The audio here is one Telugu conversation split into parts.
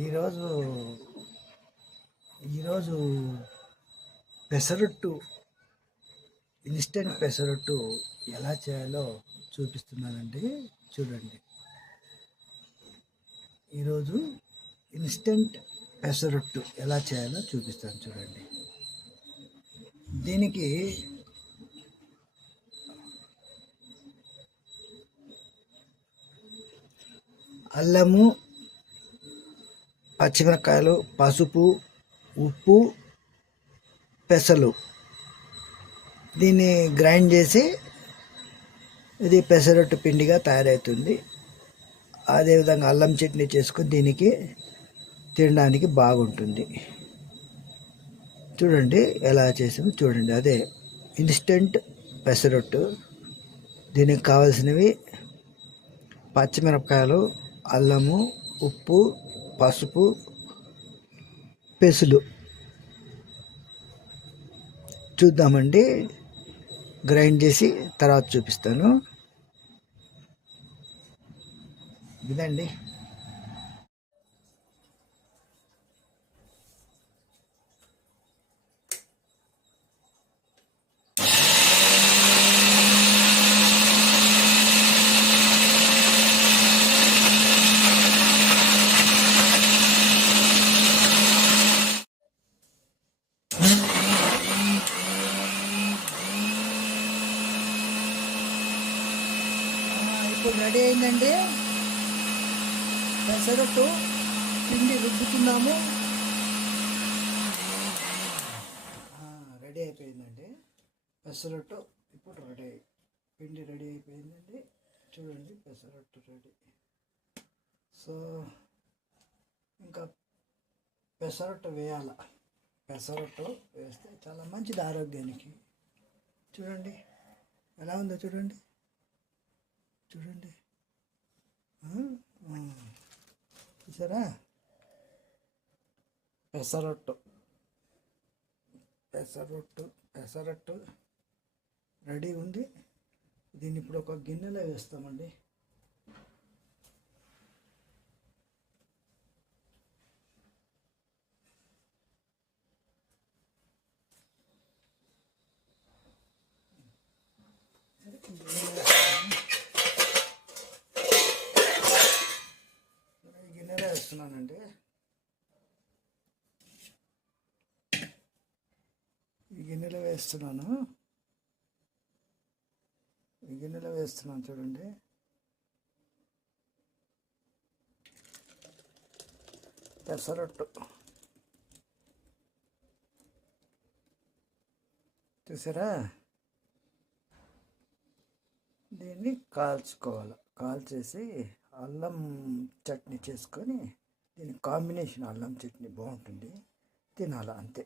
ఈరోజు ఈరోజు పెసరట్టు ఇన్స్టెంట్ పెసరట్టు ఎలా చేయాలో చూపిస్తున్నానండి. చూడండి, ఈరోజు ఇన్స్టెంట్ పెసరట్టు ఎలా చేయాలో చూపిస్తాను. చూడండి, దీనికి అల్లము, పచ్చిమిరపకాయలు, పసుపు, ఉప్పు, పెసలు దీన్ని గ్రైండ్ చేసి ఇది పెసరట్టు పిండిగా తయారవుతుంది. అదేవిధంగా అల్లం చట్నీ చేసుకొని దీనికి తినడానికి బాగుంటుంది. చూడండి ఎలా చేసామో చూడండి. అదే ఇన్స్టెంట్ పెసరట్టు. దీనికి కావాల్సినవి పచ్చిమిరపకాయలు, అల్లము, ఉప్పు, పసుపు, పెసులు. చూద్దామండి, గ్రైండ్ చేసి తర్వాత చూపిస్తాను. ఇదండి, ఇప్పుడు రెడీ అయిందండి. పెసరట్టు పిండి రుబ్బుతున్నాము. రెడీ అయిపోయిందండి పెసరట్టు. ఇప్పుడు పిండి రెడీ అయిపోయిందండి. చూడండి, పెసరట్టు రెడీ. సో ఇంకా పెసరట్టు వేయాల. పెసరట్టు వేస్తే చాలా మంచిది ఆరోగ్యానికి. చూడండి ఎలా ఉందో చూడండి. చూడండి, చూసారా? పెసరట్టు పెసరట్టు పెసరట్టు రెడీ ఉంది. దీన్ని ఇప్పుడు ఒక గిన్నెలో వేస్తామండి. గిన్నెలో వేస్తున్నానండి. ఈ గిన్నెలో వేస్తున్నాను. చూడండి. పెసరట్టు చూసారా? దీన్ని కాల్చుకోవాలి. కాల్చేసి అల్లం చట్నీ చేసుకొని దీని కాంబినేషన్ అల్లం చట్నీ బాగుంటుంది. తినాలి అంతే.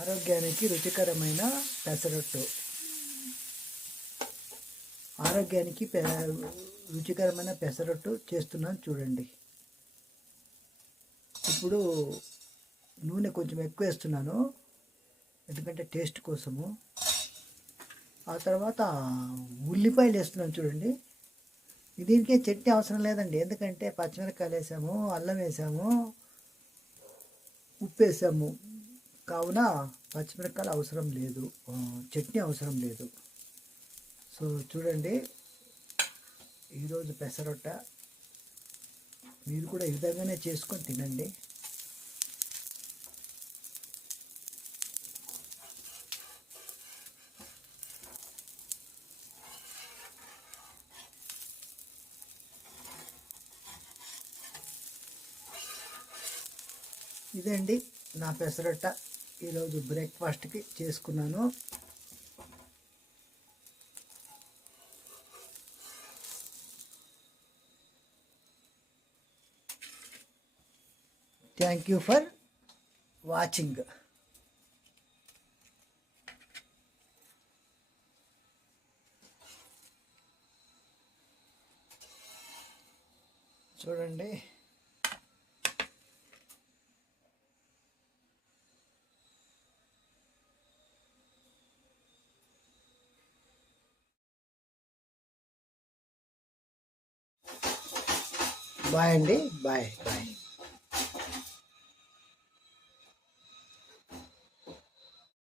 ఆరోగ్యానికి రుచికరమైన పెసరట్టు. రుచికరమైన పెసరట్టు చేస్తున్నాను చూడండి. ఇప్పుడు నూనె కొంచెం ఎక్కువ వేస్తున్నాను, ఎందుకంటే టేస్ట్ కోసము. ఆ తర్వాత ఉల్లిపాయలు వేస్తున్నాను చూడండి. దీనికే చట్నీ అవసరం లేదండి, ఎందుకంటే పచ్చిమిరపకాయలు వేసాము, అల్లం వేసాము, ఉప్పు వేసాము. కావున పచ్చిమిరపకాయలు అవసరం లేదు, చట్నీ అవసరం లేదు. సో చూడండి, ఈరోజు పెసరట్ట మీరు కూడా ఈ విధంగానే చేసుకొని తినండి. ఇదండి నా పెసరట్ట. ఈరోజు బ్రేక్ఫాస్ట్కి చేసుకున్నాను. Thank you for watching. చూడండి, బాయ్ అండి. Bye bye.